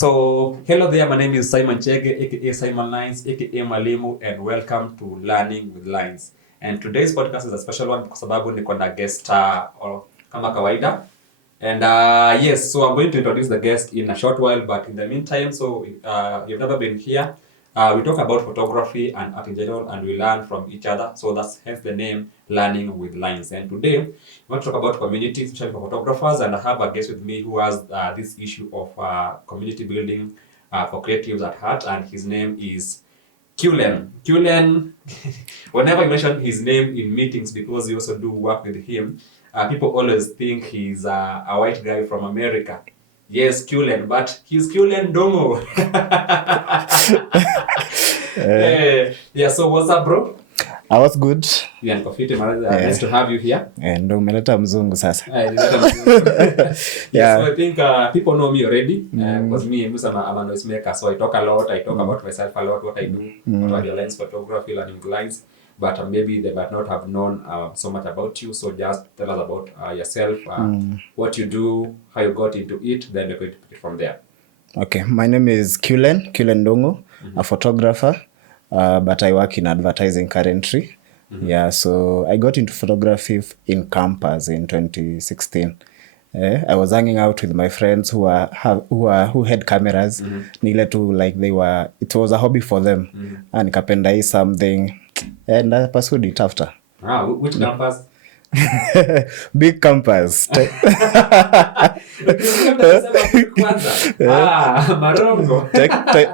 So, hello there, my name is Simon Chege, aka Simon Lines, aka Malimu, and welcome to Learning with Lines. And today's podcast is a special one because sababu niko na guest or kama kawaida. And yes, so I'm going to introduce the guest in a short while, but in the meantime, so you've never been here, we talk about photography and art in general, and we learn from each other. So that's hence the name Learning with Lines. And today, we want to talk about community, especially for photographers, and I have a guest with me who has this issue of community building for creatives at heart, and his name is Cullen. Cullen, whenever I mention his name in meetings, because we also do work with him, people always think he's a white guy from America. Yes, Cullen, but he's Cullen Ndungu. Yeah, so what's up, bro? I was good. Yeah, nice to have you here. Ndo umeleta mzungu sasa. Yeah, so I think people know me already because me, I'm a noise maker, so I talk a lot. I talk about myself a lot, what I do, what I lens photography, learning lines. But maybe they might not have known so much about you. So just tell us about yourself, what you do, how you got into it, then we're going to pick it from there. Okay, my name is Cullen Ndungu, a photographer, but I work in advertising currently. Yeah, so I got into photography in campus in 2016. I was hanging out with my friends who had cameras. Nile to like it was a hobby for them. And nikapenda hii something. And I pursued it after. Which campus? Big campus. Marongo.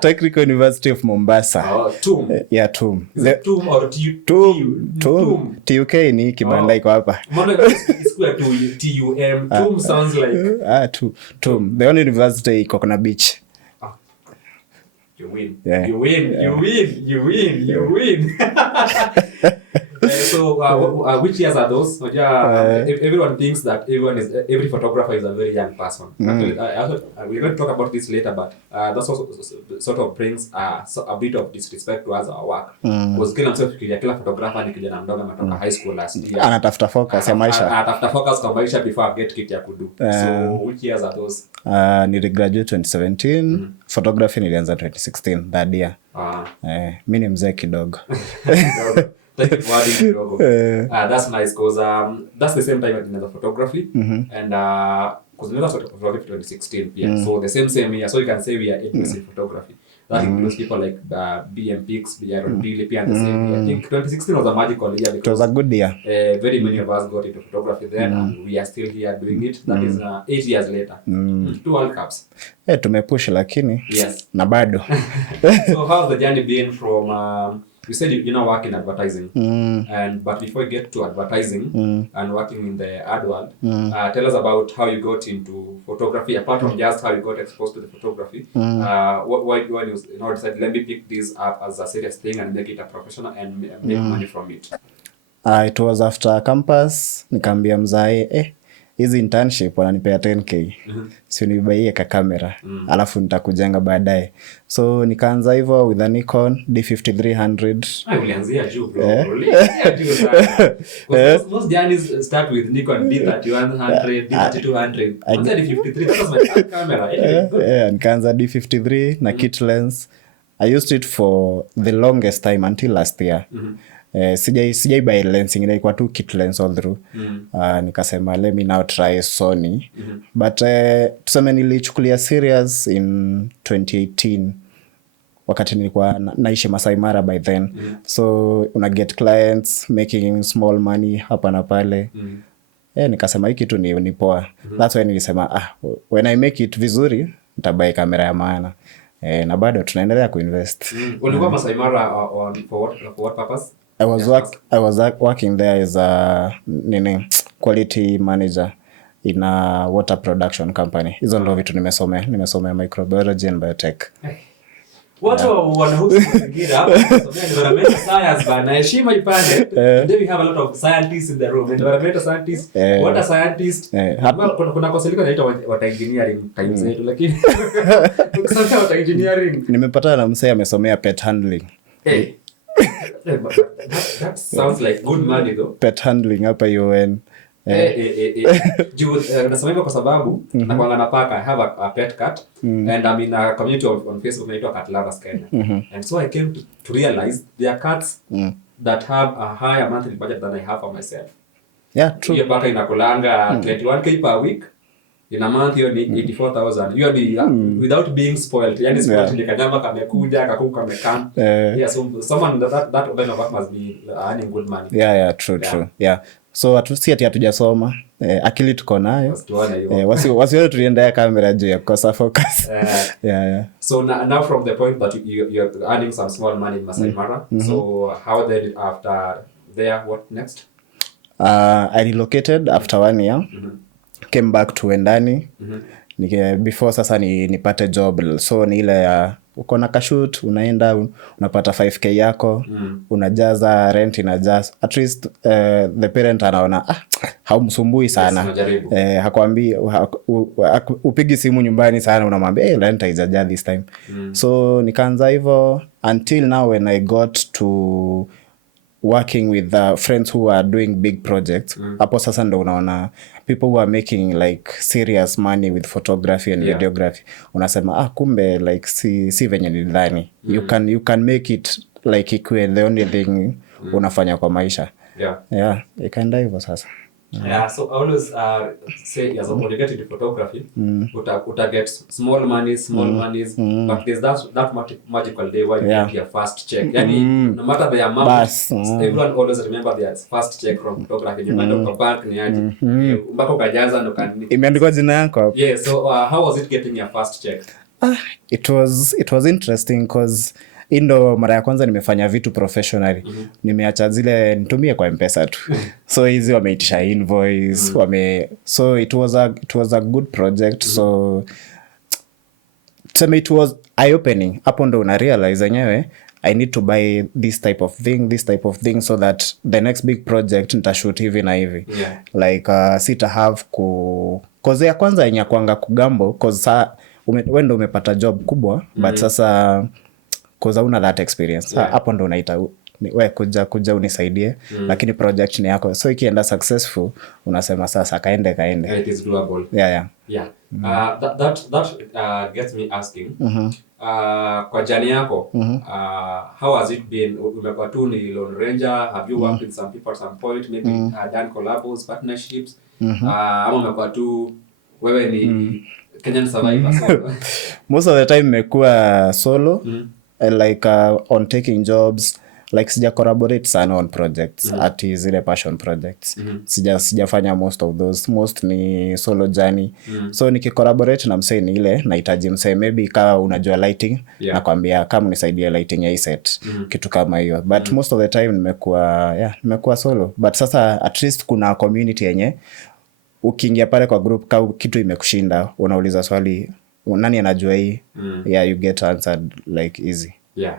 Technical University of Mombasa. TUM. Yeah, TUM. Is it TUM or TUM. TUK ni kibanda iko hapa. TUM. TUM sounds like TUM. The only university iko na beach. You win. Yeah. You win. So, which years are those? Everyone thinks that every photographer is a very young person. We're going to talk about this later, but that also sort of brings a bit of disrespect towards our work. Because kila photographer ni kijana mdogo ametoka high school last year. Anatafuta focus ya maisha. Anatafuta focus kwa maisha before get kitu ya kudu. So, which years are those? Niligraduate 2017. Photography nilianza 2016, that year. Mimi ni mzee kidogo. That's nice because that's the same time I did the photography and because we started photography 2016 so the same year, so you can say we are in photography. That includes people like BM Pix, BR Billy, and the same year. I think 2016 was a magical year because it was a good year. Very many of us got into photography then and we are still here doing it. That is 8 years later. 2 World Cups. Tumepush lakini yes. Na bado. So how's the journey been from you said you know work in advertising, but before you get to advertising and working in the ad world, tell us about how you got into photography. Apart from just how you got exposed to the photography, why you decided let me pick this up as a serious thing and make it a professional and make money from it. It was after campus nikaambia mzae hizi internship wananipea 10k. Si nibaie ka camera. Alafu nitakujenga baadaye. So nikaanza hivyo with a Nikon D5300. Ulianzia juu bro. Ulianzia juu sana. Most journeys start with Nikon D3100, D3200. Kwanza D53 that was my first camera. Nikaanza D53 na kit lens. I used it for the longest time until last year. Sijai buy lens ingine ilikuwa tu kit lens all through. Nikasema let me now try Sony. But tuseme nilichukulia serious in 2018 wakati nilikuwa naishi Masai Mara by then. So una get clients making small money hapa na pale. Nikasema hiki tu ni poa. That's why nilisema when I make it vizuri nitabuy kamera ya maana. Na bado tunaendelea kuinvest. Ulikuwa Masai Mara for what purpose? I was working there as a quality manager in a water production company. Hizo ndio vitu nimesomea microbiology and biotech. Watu wanahusu mazingira hapa kusomea environmental science bana, heshima ipande. Today we have a lot of scientists in the room, environmental scientists, water scientists. Kuna koselika inaitwa water engineering times zetu lakini ukisema water engineering nimepata na msee amesomea pet handling. That sounds like good money though. Pet handling hapa UN. Juu nasema hivyo kwa sababu nakuanga na paka. I have a pet cat and I'm in a community on Facebook inaitwa Cat Lovers Kenya. And so I came to realize there are cats that have a higher monthly budget than I have for myself. Yeah, true. Hiyo paka inakulanga 21k per week. In a month hiyo ni 84,000. Hiyo ni without being spoiled. Yani spoiled ni kanyama kamekuja, kakuku kamekam. Yeah, so someone that kind of work must be earning good money. Yeah, true. Yeah. So si ati hatujasoma. Akili tuko nayo. Wasione tuliendea kamera juu ya kukosa focus. Yeah. So now from the point that you're earning some small money in Masai Mara. So how then after there, what next? I relocated after 1 year. Came back to Wendani. Before sasa nipate job. So ni ile ya uko na kashoot, unaenda unapata 5k yako, unajaza rent inajaza. At least the parent anaona haumsumbui sana. Hakwambii upigi simu nyumbani sana, unamwambia rent haijaja this time. So nikaanza hivyo until now when I got to working with friends who are doing big projects. Hapo sasa ndo unaona people who are making like serious money with photography and videography. Unasema kumbe like si venye nilidhani. You can make it like ikuwe the only thing unafanya kwa maisha. Yeah, ikaenda hivyo sasa. Yeah, so I always say as when you get into photography, uta get small monies, but there's that magical day where you get your first check. Yani, no matter the amount, everyone always remember their first check from photography. You might have bank ni aje. Mbako kajaza ndo kanini. Imeandikwa jina yako. Yeah, so how was it getting your first check? It was interesting because ndo mara ya kwanza nimefanya vitu professionally. Nimeacha zile nitumie kwa M-Pesa tu. So hizi wameitisha invoice, so it was a good project. So it was eye opening. Hapo ndo una realize yenyewe I need to buy this type of thing so that the next big project nitashoot hivi na hivi. Like sita have cause ya kwanza yenye kwanga kugambo cause wendo umepata job kubwa but sasa cause una that experience. Hapo ndo unaita we kuja unisaidie lakini project ni yako, so ikienda successful unasema sasa kaende. It is doable. Yeah. That gets me asking kwa jani yako, how has it been? Umekuwa tu ni Lone Ranger, have you worked with some people at some point, maybe done collabs, partnerships, ama umekuwa tu wewe ni Kenyan survivor solo? Most of the time nimekuwa solo. Like on taking jobs, like sija collaborate sana on projects, ati zile passion projects. Sijafanya most of those. Most ni solo journey. So niki collaborate na msee ni ile nahitaji msee maybe kama unajua lighting, nakwambia kama unisaidie lighting ya hii set, kitu kama hiyo. But most of the time nimekuwa solo. But sasa at least kuna community yenye ukiingia pale kwa group kama kitu imekushinda, unauliza swali nani anajua hii, you get answered like easy. Yeah.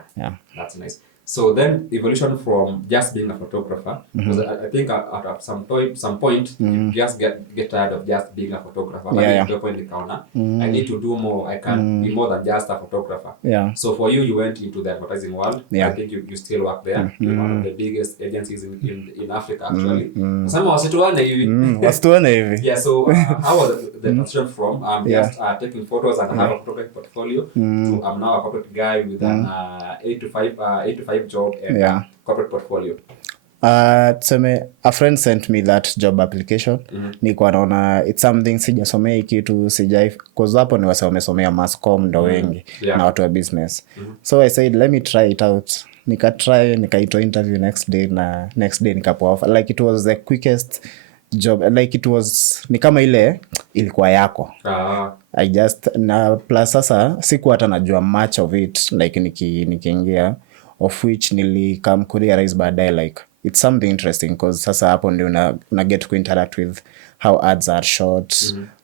That's nice. So then evolution from just being a photographer, because I think at some point you just get tired of just being a photographer. But the point I need to do more. I can be more than just a photographer. So for you went into the advertising world. I think you still work there. You're one of the biggest agencies in Africa actually. Some wasituane hivi. Yeah, so how was the transition from just taking photos and have a photography portfolio to I'm now a corporate guy with an 8 to 5 job and corporate portfolio? A friend sent me that job application. Nilikuwa naona it's something sijasomea kitu cause hapo ni wase wamesomea mass comm ndo wengi na watu wa business. So I said let me try it out. Nikaitwa interview next day nikapewa offer. Like it was the quickest job, like it was ni kama ile ilikuwa yako. I just na plus sasa siku hata najua much of it, like nikiingia of which nilikam kurealize baadaye like it's something interesting cause sasa hapo ndio una get to interact with how ads are shot,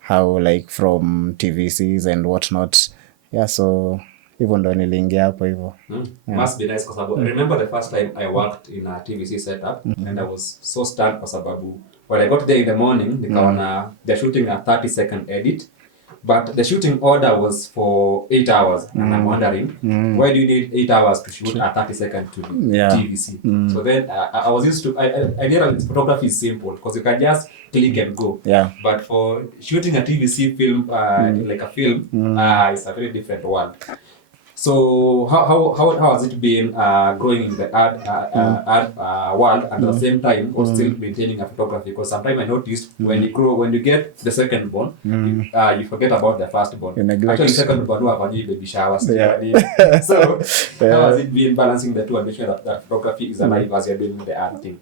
how like from TVCs and what not. So hivyo ndo niliingia hapo hivyo. Must be nice kwa sababu I remember the first time I worked in a TVC setup and I was so stunned kwa sababu when I got there in the morning nikaona they're shooting a 30-second edit But the shooting order was for 8 hours, and I'm wondering, why do you need 8 hours to shoot a 30-second to TVC? So then I was used to, I knew photography is simple because you can just click and go. But for shooting a TVC film, like a film, it's a very different one. So how has it been growing in the art world and at the same time or still maintaining a photography? Because sometimes I noticed when you get the second born, you forget about the first born. Actually, second born have a baby shower. So how has it been balancing the two and making sure that photography is alive as you're doing the art thing?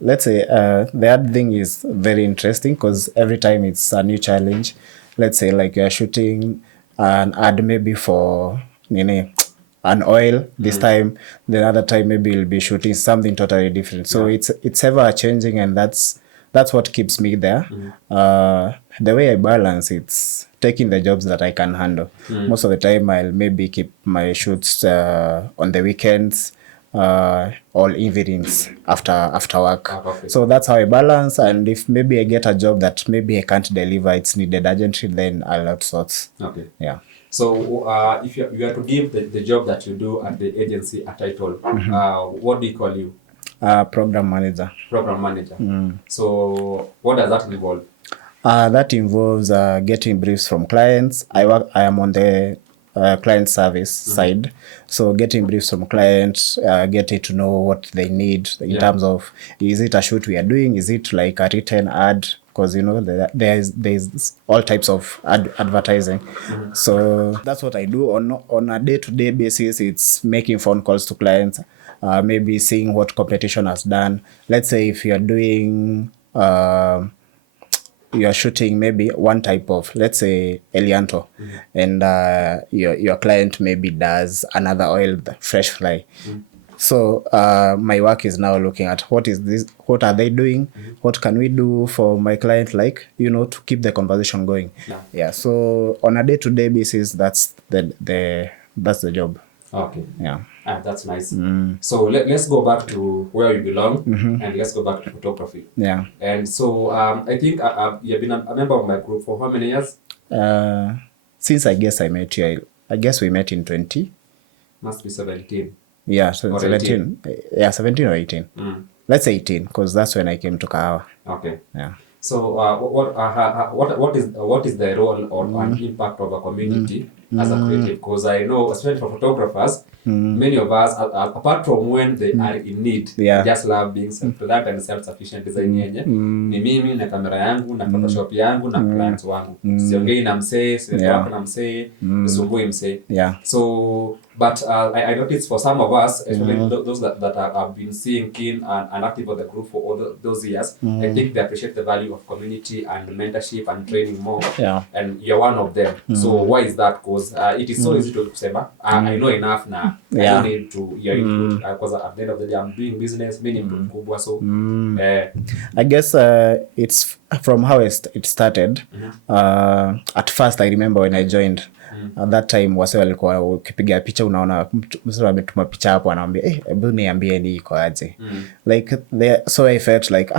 Let's say the art thing is very interesting because every time it's a new challenge. Let's say like you're shooting an ad maybe for an oil this time, the other time maybe you'll be shooting something totally different. So it's ever changing, and that's what keeps me there. The way I balance, it's taking the jobs that I can handle. Most of the time I'll maybe keep my shoots on the weekends, all evenings after work. So that's how I balance. And if maybe I get a job that maybe I can't deliver, it's needed urgently, then I'll outsource. Yeah. So if you are to give the job that you do at the agency a title, what do you call you? Program manager. Program manager. So what does that involve? That involves getting briefs from clients. I am on the client service side, so getting briefs from clients, getting to know what they need in terms of, is it a shoot we are doing, is it like a written ad, because there's all types of advertising. So that's what I do on a day-to-day basis. It's making phone calls to clients, maybe seeing what competition has done. Let's say if you're doing you're shooting maybe one type of, let's say, Elianto, and your client maybe does another oil, the fresh fly. So my work is now looking at what is this, what are they doing, what can we do for my client, like, to keep the conversation going. So on a day-to-day basis, that's the job. That's nice. So let's go back to where you belong, and let's go back to photography. And so I think you've been a member of my group for how many years? Since I guess I met you, I guess we met in 20. Must be 17. Yeah, so 17. 18. 17 or 18. Let's say 18, because that's when I came to Kahawa. So what is the role or an impact of a community as a creative? Because I know, especially for photographers, many of us, apart from when they are in need, they just love being self-reliant and self-sufficient. Design yenye ni mimi na kamera yangu na Photoshop yangu na clients wangu. Siongei na msee, siwezi na msee, nisumbui msee. So but I noticed for some of us, especially those that have been seeing keen and active on the group for all those years, I think they appreciate the value of community and mentorship and training more. And you're one of them. So why is that? Because it is so easy to say, I know enough now. I don't need to hear it. Because at the end of the day, I'm doing business, meaning so I guess it's from how it started. At first, I remember when I joined, at that time wase walikuwa ukipiga picha unaona mtu ametuma picha hapo anaambia hebu niambie ni iko aje. Like so I felt like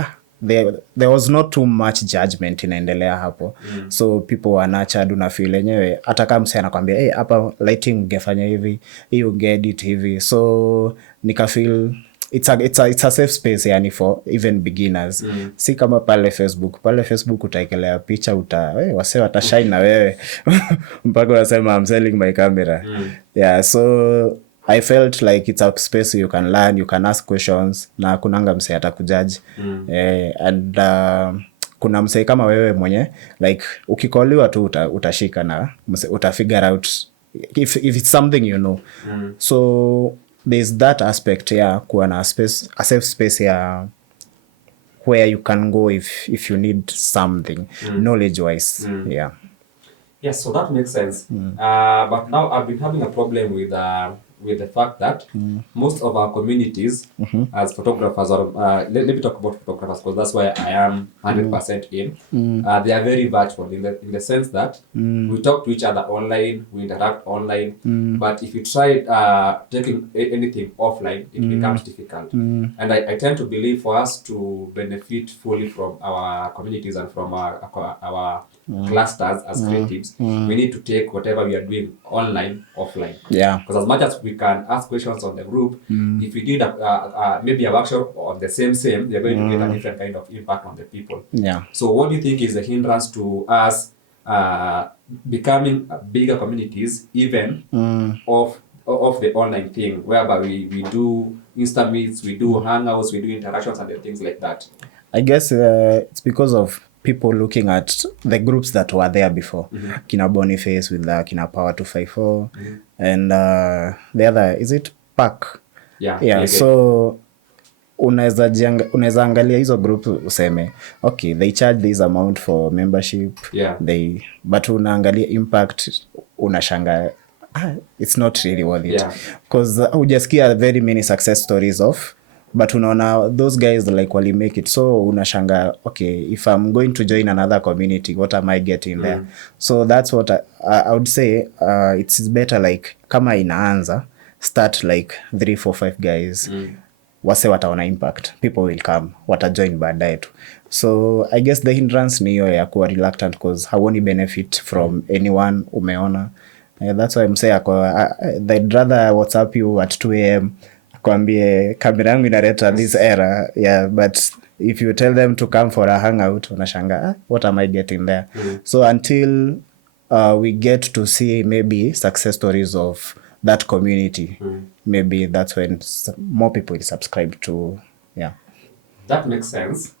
there was not too much judgment inaendelea hapo. So people were nurtured, una feel yenyewe hata kama msee anakuambia hapa lighting ungefanya hivi, hii ungeedit hivi. So nika feel it's a safe space yani for even beginners. Si kama pale Facebook utaekelea picha wase watashine na wewe mpaka unasema I'm selling my camera. So I felt like it's a space you can learn, you can ask questions, na kunanga msee atakujudge. And kuna msee kama wewe mwenye like ukikoliwa tu utashika na utafigure out if it's something so there's that aspect kuwa na space, a safe space where you can go if you need something knowledge wise. Yes, so that makes sense. But now I've been having a problem with with the fact that most of our communities as photographers, or let me talk about photographers because that's why I am 100% in. They are very virtual in the sense that we talk to each other online, we interact online, but if you try taking anything offline, it becomes difficult. And I tend to believe for us to benefit fully from our communities and from our clusters as creatives, we need to take whatever we are doing online offline. Yeah. Because as much as we can ask questions on the group, if we did maybe a workshop on the same, they're going to get a different kind of impact on the people. Yeah. So what do you think is the hindrance to us becoming bigger communities, even of the online thing, whereby we do Insta meets, we do hangouts, we do interactions and things like that? I guess it's because of people looking at the groups that were there before. Kina Boniface with Kina Power 254 and the other, is it Park? Yeah. So unaweza angalia hizo group useme okay, they charge this amount for membership. But unaangalia impact, unashanga it's not really worth it. Because hujasikia very many success stories of, but unaona those guys like wali make it, so unashanga okay, if I'm going to join another community, what am I getting there? So that's what I would say. It's better like kama inaanza start like 3, 4, 5 guys, wase wataona impact, people will come, watajoin baadaye tu. So I guess the hindrance ni hiyo ya kuwa reluctant because hawoni benefit from anyone umeona. That's why I'm saying they'd rather WhatsApp you at 2 a.m. kwambie kamera yangu inaleta this error. Yeah, but if you tell them to come for a hangout, unashanga what am I getting there? So until we get to see maybe success stories of that community, maybe that's when more people will subscribe to. Yeah, that makes sense.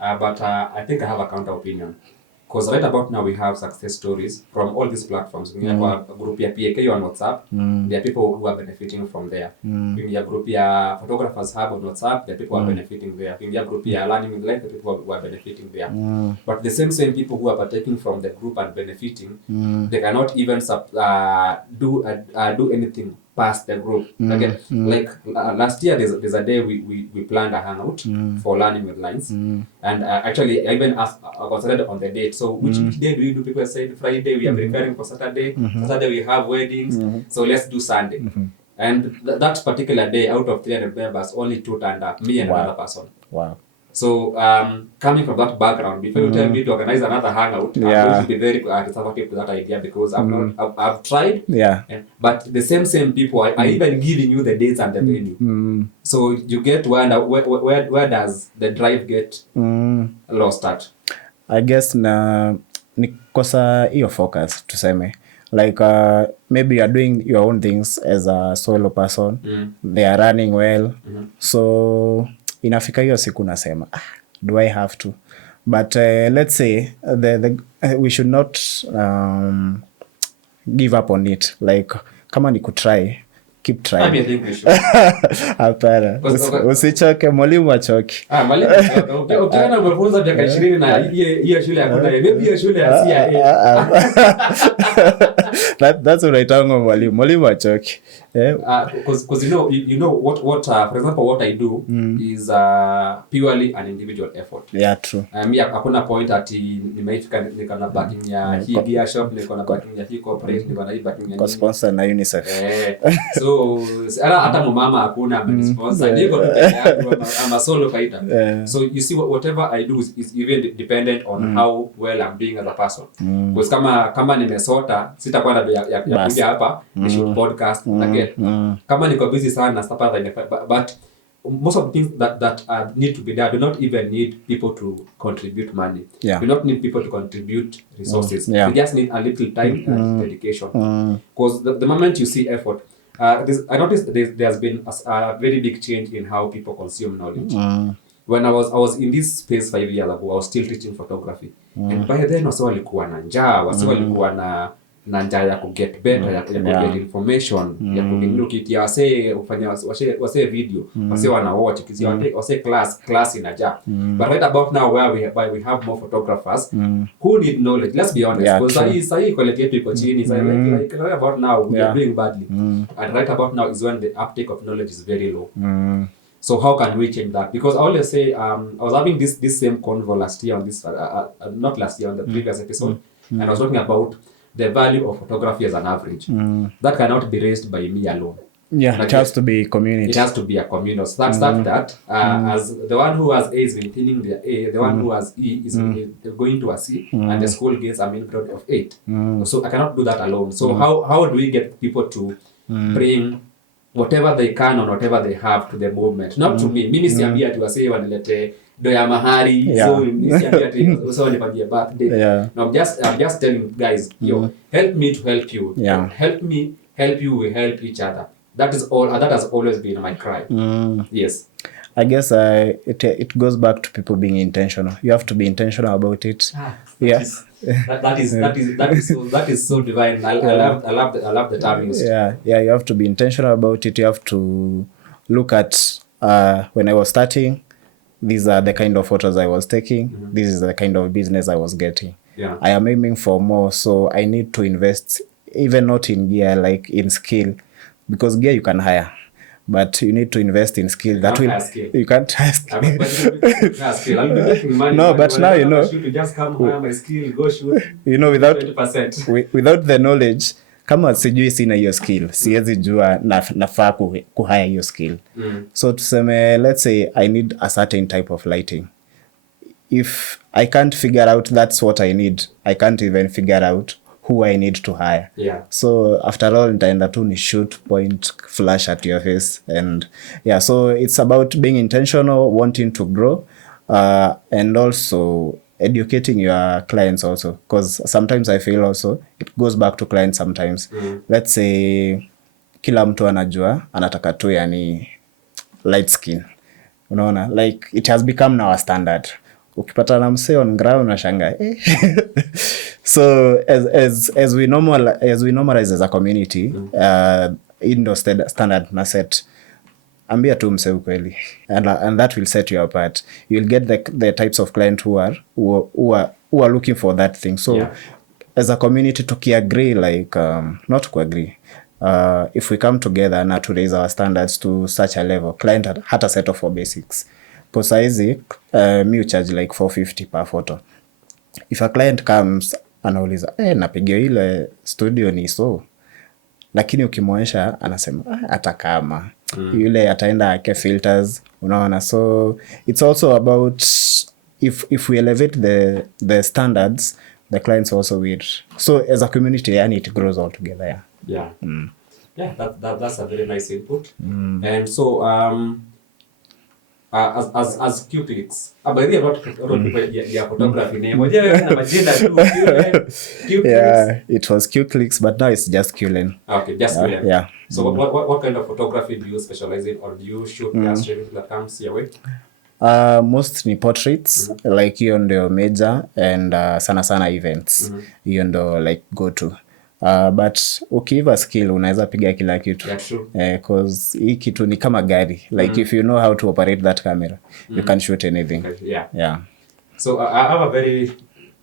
But I think I have a counter opinion. Because right about now we have success stories from all these platforms. We have a group ya PAK on WhatsApp. There are people who are benefiting from there. In your group ya photographers hub on WhatsApp, there are people who are benefiting there. In your group ya learning with life, there are people who are benefiting there. But the same people who are partaking from the group and benefiting, they cannot even do anything past the group. Again, like last year, there's a day we planned a hangout for learning with lines, and actually I even asked, I considered on the date. So which day do you do? People said Friday. We are preparing for Saturday. Saturday we have weddings, so let's do Sunday. And that particular day, out of 300 members, only 2 turned up, me and another person. Wow. So coming from that background, before you tell me to organize another hangout, I'm going to be very conservative to that idea because I've tried. But the same people are even giving you the dates and the venue. So you get to wonder where does the drive get lost at? I guess ni kosa hiyo focus tuseme. Like maybe you are doing your own things as a solo person. They are running well. So inafika hiyo siku nasema do I have to? But let's say we should not give up on it. Like kama ni kutry, keep trying. I think we should. Hapana. Usichoke, mwalimu achoki. Mwalimu ukiona umefunza miaka 20 na hiyo shule hakuna, maybe hiyo shule ya CIA. That's what I tell mwalimu achoki. Because you know what for example what I do is purely an individual effort. Yeah, true. Mimi hakuna point ati nimeifika nikana backing ya hii gear shop, nikona backing ya hii corporate, nikona hii backing ya sponsor na UNICEF. So hata mama hakuna sponsor, niko tu peke yangu, I'm a solo fighter. So you see whatever I do is even dependent on how well I'm doing as a person. Because kama nimesota sitakuwa na ya kuja hapa ni shoot podcast again. Kama niko busy sana but most of the things that need to be done do not even need people to contribute money. Do not need people to contribute resources. You just need a little time and dedication. Because the moment you see effort, I noticed there's been a very big change in how people consume knowledge. When I was in this space 5 years ago, I was still teaching photography. And by then wasi walikuwa na njaa, wasi walikuwa na na njaa ya kuget better, ya kuget information, ya kukitia wasee video, wasee wana watch, wasee class inajaa. But right about now where we have more photographers who need knowledge, let's be honest, because sahi quality yetu iko chini, like right about now we are doing badly, and right about now is when the uptake of knowledge is very low. So how can we change that? Because I always say, I was having this same convo last year on this, not last year, on the previous episode, and I was talking about the value of photography as an average. That cannot be raised by me alone. Yeah, it has to be community. It has to be a community. So that's that. As the one who has A is maintaining their A, the one who has E is going to a C, and the school gets a mean grade of 8. So I cannot do that alone. So how do we get people to bring whatever they can or whatever they have to the movement? Not to me. Mimi siambia ati wasee wanilete do ya mahari, so siambia ati so nipatie birthday. No, I'm just telling guys, yo, help me to help you. Help me help you, we help each other. That is all. That has always been my cry. Yes. I guess it goes back to people being intentional. You have to be intentional about it. That is so divine. I love the term used. Yeah. You have to be intentional about it. You have to look at when I was starting, these are the kind of photos I was taking. This is the kind of business I was getting. I am aiming for more, so I need to invest, even not in gear, like in skill, because gear you can hire, but you need to invest in skill. You can't hire skill. No, but now you know. Just come hire my skill, go shoot. You know, without 20%. Without the knowledge, kama sijui sina hiyo skill, siwezi jua nafaa kuhire hiyo skill. So tuseme, let's say I need a certain type of lighting. If I can't figure out that's what I need, I can't even figure out who I need to hire. So after all, nitaenda tu ni shoot, point, flash at your face, and so it's about being intentional, wanting to grow, and also educating your clients also, because sometimes I feel also it goes back to clients sometimes. Let's say kila mtu anajua anataka tu yani light skin, unaona, like it has become now a standard. Ukipata na msee on ground unashanga So as we normalize as a community, indo standard na set, ambia tu msee ukweli, and that will set you apart. You'll get the types of client who are looking for that thing. So as a community tukiagree, like not kuagree, if we come together na to raise our standards to such a level, client hata settle for basics. Kwa saizi mi charge like 450 per photo. If a client comes anauliza napigia ile studio ni so, lakini ukimwonyesha anasema hata kama yule ataenda ake filters, unaona. So it's also about if we elevate the standards, the clients also will. So as a community, yani it grows all together. That's a very nice input. And so as Q-Clicks, by the way, photography name. It was Q-Clicks, but now it's just Cullen. Okay, just Cullen. So what kind of photography do you specialize in, or do you shoot that comes your way? Most ni portraits, like hiyo ndio major, and sana events. Hiyo ndio like go to. But ukiiva skill unaweza piga kila kitu. Cause hii kitu ni kama gari, like if you know how to operate that camera, you can shoot anything. So I have a very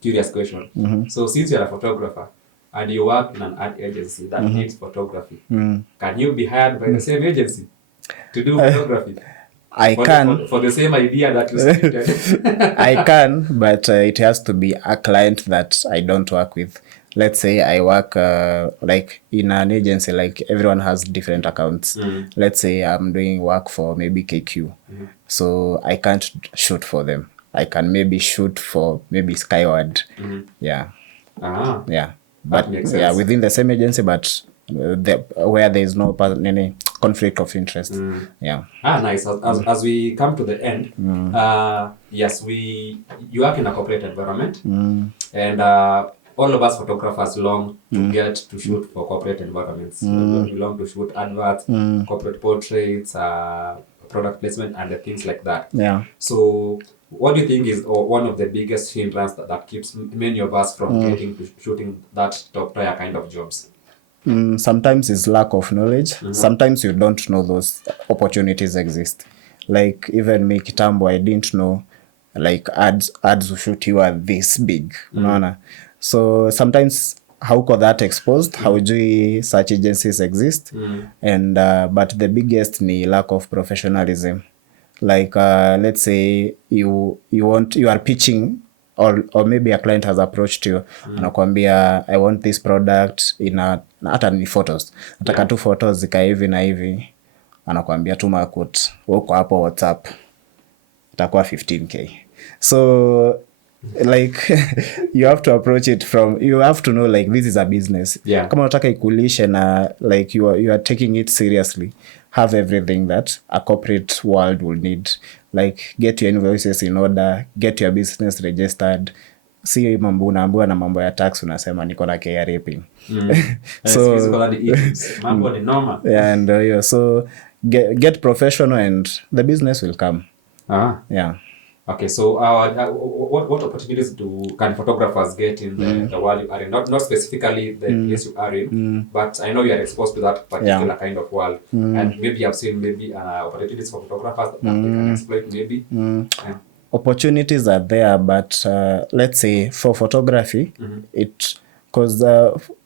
curious question. So since you're a photographer and you work in an ad agency that needs photography, can you be hired by the same agency to do photography? I can for the same idea that you stated. I can, but it has to be a client that I don't work with. Let's say I work like in an agency, like everyone has different accounts. Let's say I'm doing work for maybe KQ. So I can't shoot for them. I can maybe shoot for maybe Skyward. But within the same agency, but where there is no conflict of interest. Nice. As we come to the end, yes, you work in a corporate environment, and all of us photographers long to get to shoot for corporate environments. We long to shoot adverts, corporate portraits, product placement, and things like that. So what do you think is one of the biggest hindrance that keeps many of us from getting to shooting that top tier kind of jobs? Sometimes it's lack of knowledge. Sometimes you don't know those opportunities exist. Like even me kitambo, I didn't know like ads ushutiwa this big. Unaona? So sometimes hauko that exposed, haujui such agencies exist. And but the biggest ni lack of professionalism. Like let's say you are pitching or maybe a client has approached you anakuambia I want this product in hata ni photos, nataka tu photos zika hivi na hivi, anakuambia tuma quote, uko hapo WhatsApp itakuwa 15k. So like you have to approach it from, you have to know like this is a business. Kama unataka ikulishe na like you are taking it seriously, have everything that a corporate world will need, like get your invoices in order, get your business registered. Si mambo unaambiwa na mambo ya tax unasema niko na KRA pin. So mambo ni normal. Yeah, and so get professional and the business will come. Yeah. Okay, so what opportunities can photographers get in the world you are in? Not specifically the place you are in, but I know you are exposed to that particular kind of world, and maybe you have seen maybe opportunities for photographers that they can exploit maybe. Opportunities are there, but let's say for photography, because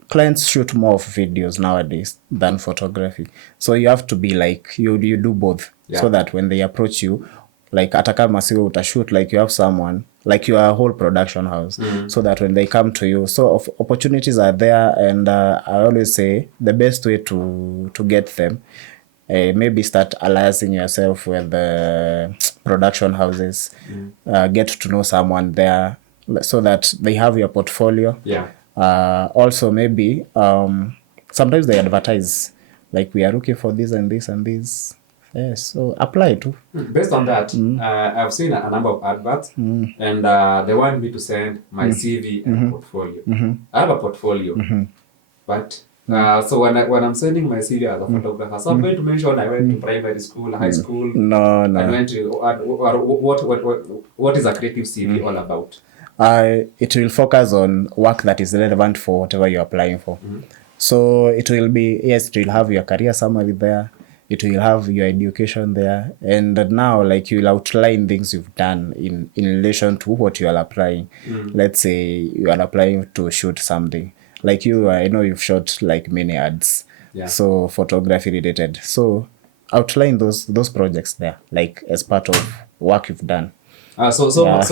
clients shoot more of videos nowadays than photography, so you have to be like you do both, so that when they approach you, like atakama siwe utashoot, like you have someone, like you are a whole production house, so that when they come to you, so opportunities are there. And I always say the best way to get them, maybe start alliancing yourself with the production houses, get to know someone there so that they have your portfolio. Also maybe sometimes they advertise like we are looking for this and this and this. Yes, so apply too. Based on that, I've seen a number of adverts, and they want me to send my CV and portfolio. I have a portfolio, but so when I'm sending my CV as a photographer, so I'm going to mention I went to primary school, high school. No. I went to what is a creative CV all about? It will focus on work that is relevant for whatever you're applying for. So it will be, yes, it will have your career summary there. It will have your education there, and now like you will outline things you've done in relation to what you are applying. Let's say you are applying to shoot something, like you, I know you've shot like many ads, so photography related. So outline those projects there, like as part of work you've done. So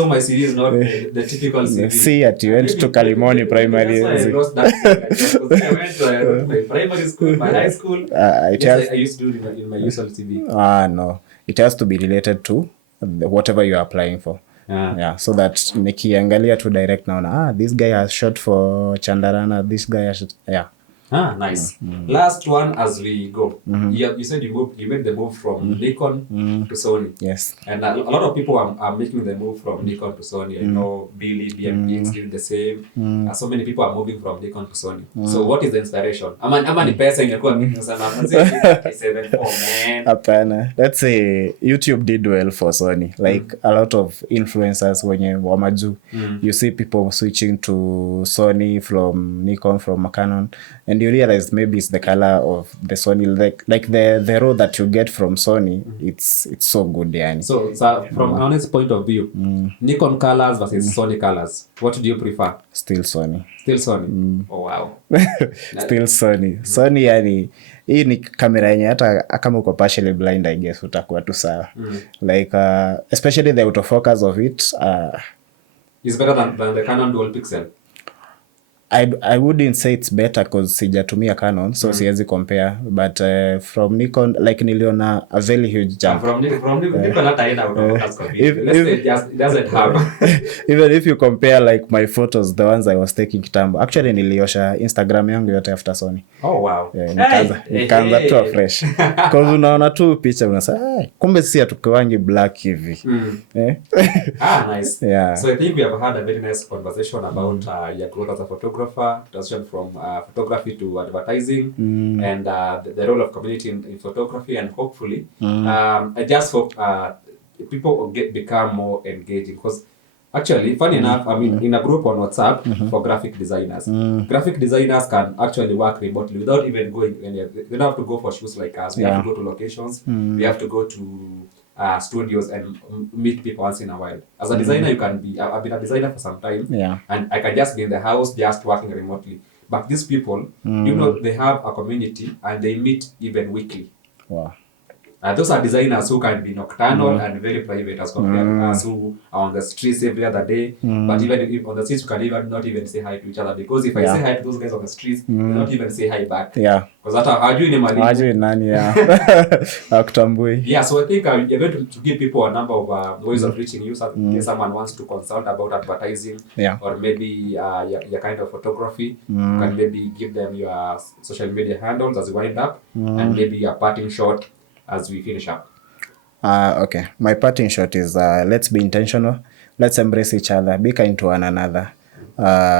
my CV is not the typical CV. See, at you went to Kalimoni primary. That's why I lost that thing. I went to my primary school, my high school. I used to do it in my usual CV. No, it has to be related to whatever you are applying for. So that nikiangalia to direct now, this guy has shot for Chandarana, this guy has shot, nice. Last one as we go. You said you made the move from Nikon to Sony. Yes. And a lot of people are making the move from Nikon to Sony. I know Billy, BMX did the same. So many people are moving from Nikon to Sony. So what is the inspiration? Ama ni pesa ingekuwa mingi sana. I'm not saying 7.4, man. Hapana. Let's say YouTube did well for Sony. Like a lot of influencers wenye wamaju. You see people switching to Sony from Nikon, from Canon. And you realize maybe it's the color of the Sony, like the raw that you get from Sony, it's so good, yani. So from an honest point of view, Nikon colors versus Sony colors, what do you prefer? Still Sony. Still Sony. Oh wow. Still Sony. Sony yani hii ni kamera yenye hata kama uko partially blind, I guess utakuwa tu sawa. Like especially the autofocus of it is better than the Canon dual pixel. I wouldn't say it's better because sijatumia Canon, so siwezi compare, but from Nikon, like niliona a very huge jump. From Nikon hata ina autofocus kwa video. Let's say it doesn't have. Even if you compare like my photos, the ones I was taking kitambo, actually niliosha Instagram yangu yote after Sony. Oh wow. Nikaanza tu afresh. Because unaona tu picha unasema, kumbe sisi hatukiwangi black hivi. Nice. Yeah. So I think we have had a very nice conversation about your growth as a photographer, transition from photography to advertising, and the role of community in photography, and hopefully I just hope people become more engaging because actually, funny enough, I mean, in a group on WhatsApp for graphic designers, graphic designers can actually work remotely without even going anywhere. They don't have to go for shoots like us. We have to go to locations. We have to go to studios and meet people once in a while. As a designer, you can be. I've been a designer for some time, and I can just be in the house just working remotely. But these people, they have a community and they meet even weekly. Wow. Those are designers who can be nocturnal and very private as compared to us who are on the streets every other day. But even if on the streets, we can even not even say hi to each other because if I say hi to those guys on the streets, they not even say hi back. Yeah. Because hata hajui ni mwalimu. Hajui nani ya. Hakutambui. Yeah, so I think you're going to give people a number of ways of reaching you. So if someone wants to consult about advertising or maybe your kind of photography, you can maybe give them your social media handles as you wind up and maybe your parting shot as we finish up. Okay. My parting shot is let's be intentional. Let's embrace each other. Be kind to one another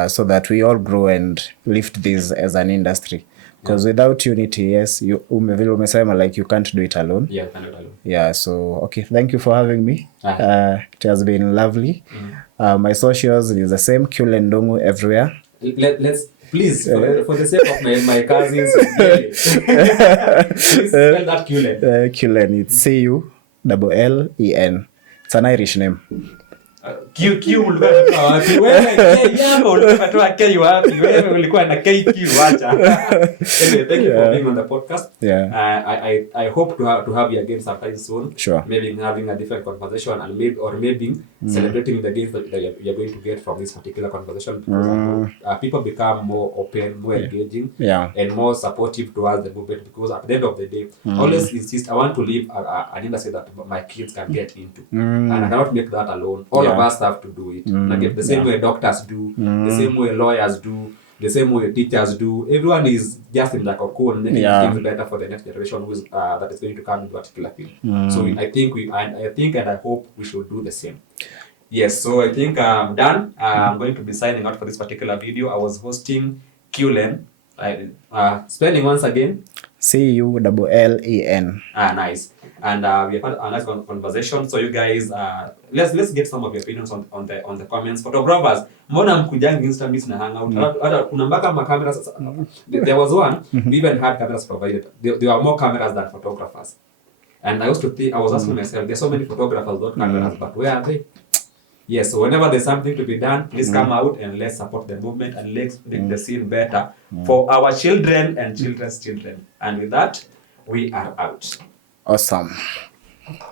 so that we all grow and lift this as an industry. Because without unity, yes, like you can't do it alone. Yeah, can't do it alone. Yeah, so, okay. Thank you for having me. It has been lovely. My socials is the same, Cullen Ndungu everywhere. Let's please, for the sake of my cousins, please spell that Cullen. Cullen, it's C-U-L-L-E-N. It's an Irish name. ulikuwa wapi? Ulikuwa K wapi? Wewe ulikuwa na KQ wacha. Anyway, thank you for being on the podcast. I hope to have you again sometime soon. Sure. Maybe having a different conversation and maybe celebrating the gains that you're going to get from this particular conversation because people become more open, more engaging, and more supportive towards the movement because at the end of the day, I always insist I want to leave an industry that my kids can get into. And I cannot make that alone. All of us have to do it. Like the same way doctors do, the same way lawyers do, the same way teachers do. Everyone is just in like a cocoon making things better for the next generation who's that is going to come in particular field. So I think and I hope we should do the same. Yes, so I think I'm done. I'm going to be signing out for this particular video. I was hosting Cullen. Spelling once again. C-U-L-L-E-N. Nice. And we have had a nice conversation. So you guys, let's get some of your opinions on the comments. Photographers, mbona mkujangi instantly na hangout? Kuna mpaka makamera sasa. There was one, we even had cameras provided. There were more cameras than photographers. And I was asking myself, there's so many photographers, not cameras, but where are they? Yes, so whenever there's something to be done, please come out and let's support the movement and let's make the scene better for our children and children's children. And with that, we are out. Awesome.